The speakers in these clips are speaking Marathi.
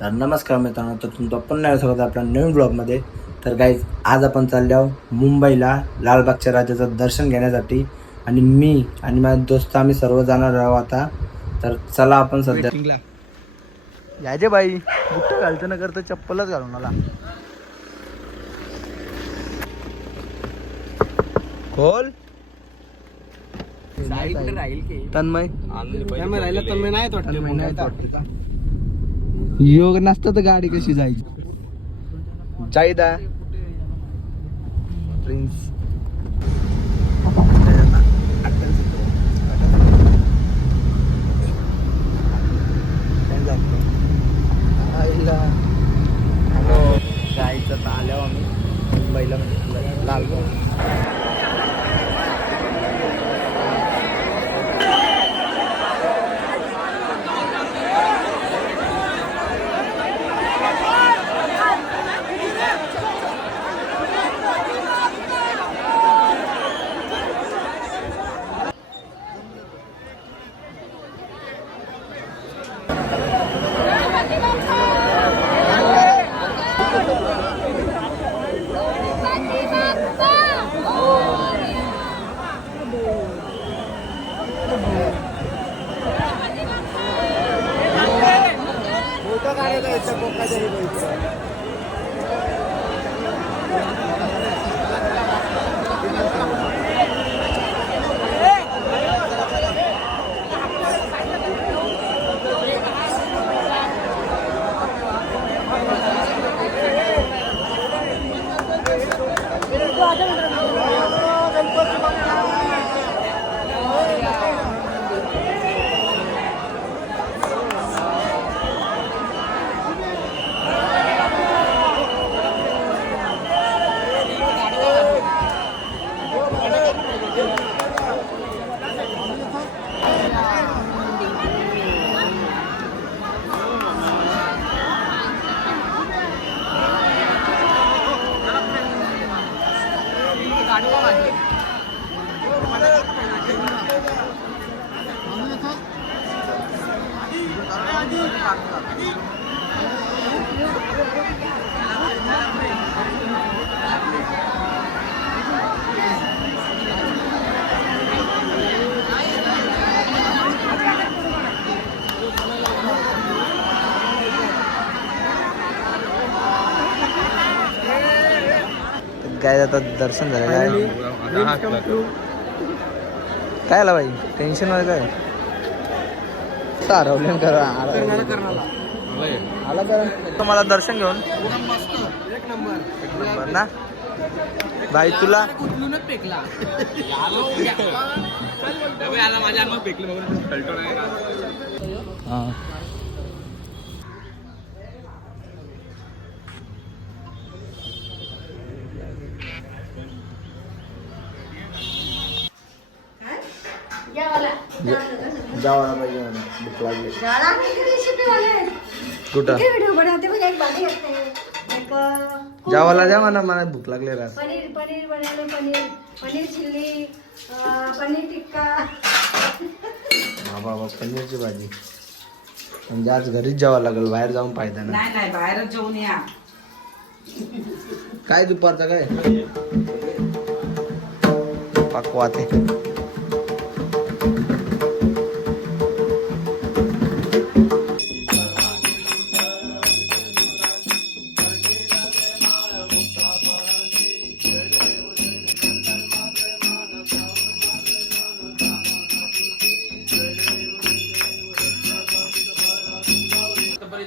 नमस्कार मित्रांनो तर तुमचं पुन्हा स्वागत आहे आपल्या नवीन ब्लॉगमध्ये तर गाईज आज आपण चाललो आहोत मुंबईला लालबागच्या राजाचं दर्शन घेण्यासाठी. आणि मी आणि माझे दोस्त आम्ही सर्व जाणार आहोत आता. तर चला आपण सध्या यायचे बाई बुट्ट घालतं न करतं चप्पलच घालून आला. खोल. तन्मय. तन्मय नाही वाटतं का? योग नसतं तर गाडी कशी जायची? जाईदा prince Tocar el hecho con calle y काय आता दर्शन झालं काय काय आला बाई टेन्शनमध्ये काय? हरवले करा आला तुम्हाला दर्शन घेऊन. एक नंबर ना. बाई तुला हा. जावा पाहिजे मला भूक लागली. कुठं? व्हिडिओ बनवते म्हणजे एक भाजी घालते एक अं, जावाला द्या म्हणा मला भूक लागली रात. पनीर पनीर बनवले पनीर. पनीर चिल्ली अं, पनीर टिक्का. हा बाबा पनीरची भाजी. म्हणजे आज घरीच जावं लागेल बाहेर जाऊन फायदा नाही. नाही नाही बाहेरच जेवून या. काय दुपारचा काय? पकवाते.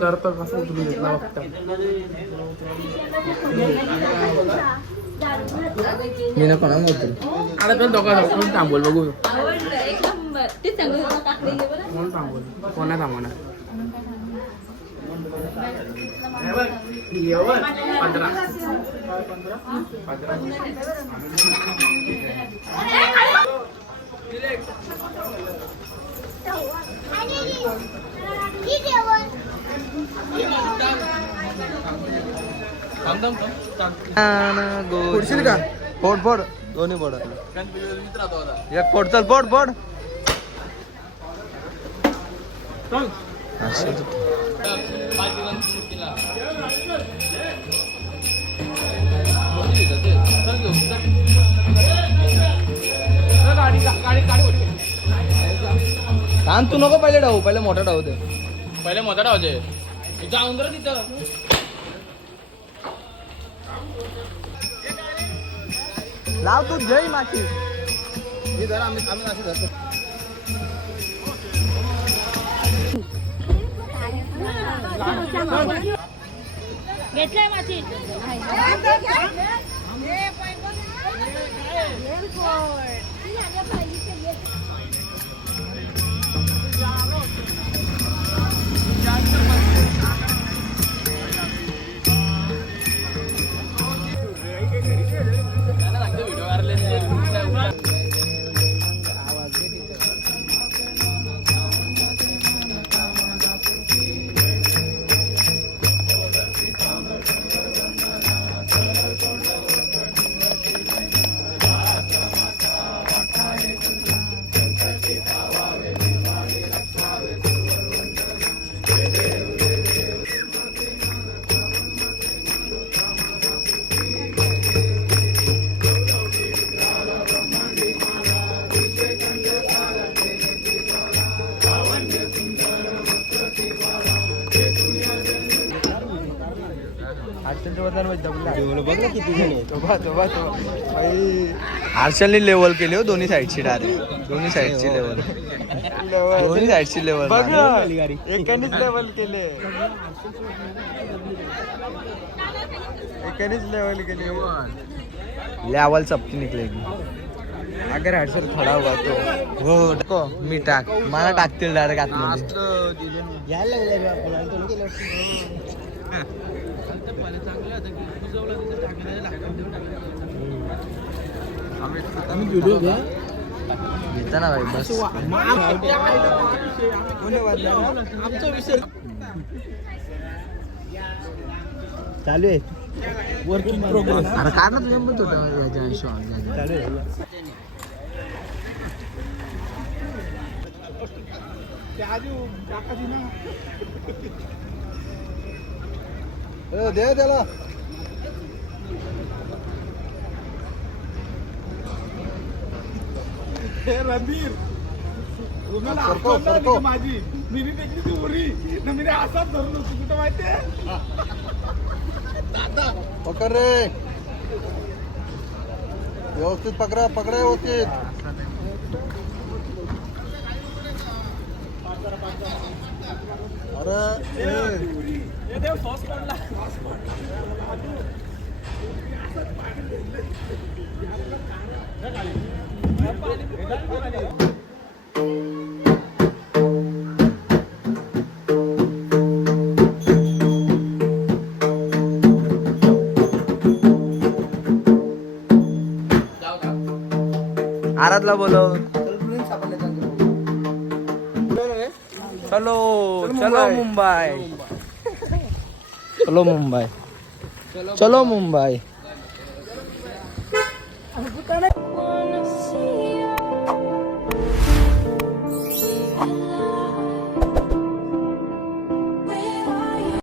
तर तर कसं उचलून घेतला बघता मी नको ना मग आता पण दोघा कोण थांबवल बघू आवडलं एक नंबर ते सांगू टाकलेले बरं कोण थांबवल कोणा थांबवणार पंधरा फोडशील का फोड फोड दोन्ही फोड एक फोड चल फोड फोड कान तू नको पहिले डावू पहिले मोठा डावू दे. पहिले मोठा डावचे जाऊन तर तिथं. लाव तू जय माशी. हे जरा आम्ही आम्ही अशी धरतो. घेतलाय माझी आरशालनी लेवल केली हो दोन्ही साईडची डायरेक्ट दोन्ही साईडची लेवल दोन्ही साईडची लेवल एकानेच लेवल केले. एकानेच लेवल केली. लेवल चपटी निघले. अगर हडसर थोडा हुआ तो. हो टाको. मी टाक. मला टाकतील डायरेक्ट आतमध्ये. यायला घेता ना भाई बस. चालू आहे. वर्किंग प्रोग्रेस अरे काय ना तुझ्या म्हणत होता? याच्या हिशोबाने. चालू आहे. दे त्याला. रणबीर रुग्णाला सरको, आठवण सरको. का माझी. टेकली ती उरी. न मिनी असाच धरून होती कुठं माहितीये पकड रे. व्यवस्थित पकडा पकडा व्यवस्थित. अरे ए. आराधला बोलव. चलो चलो मुंबई. चलो मुंबई। चलो मुंबई। wanna see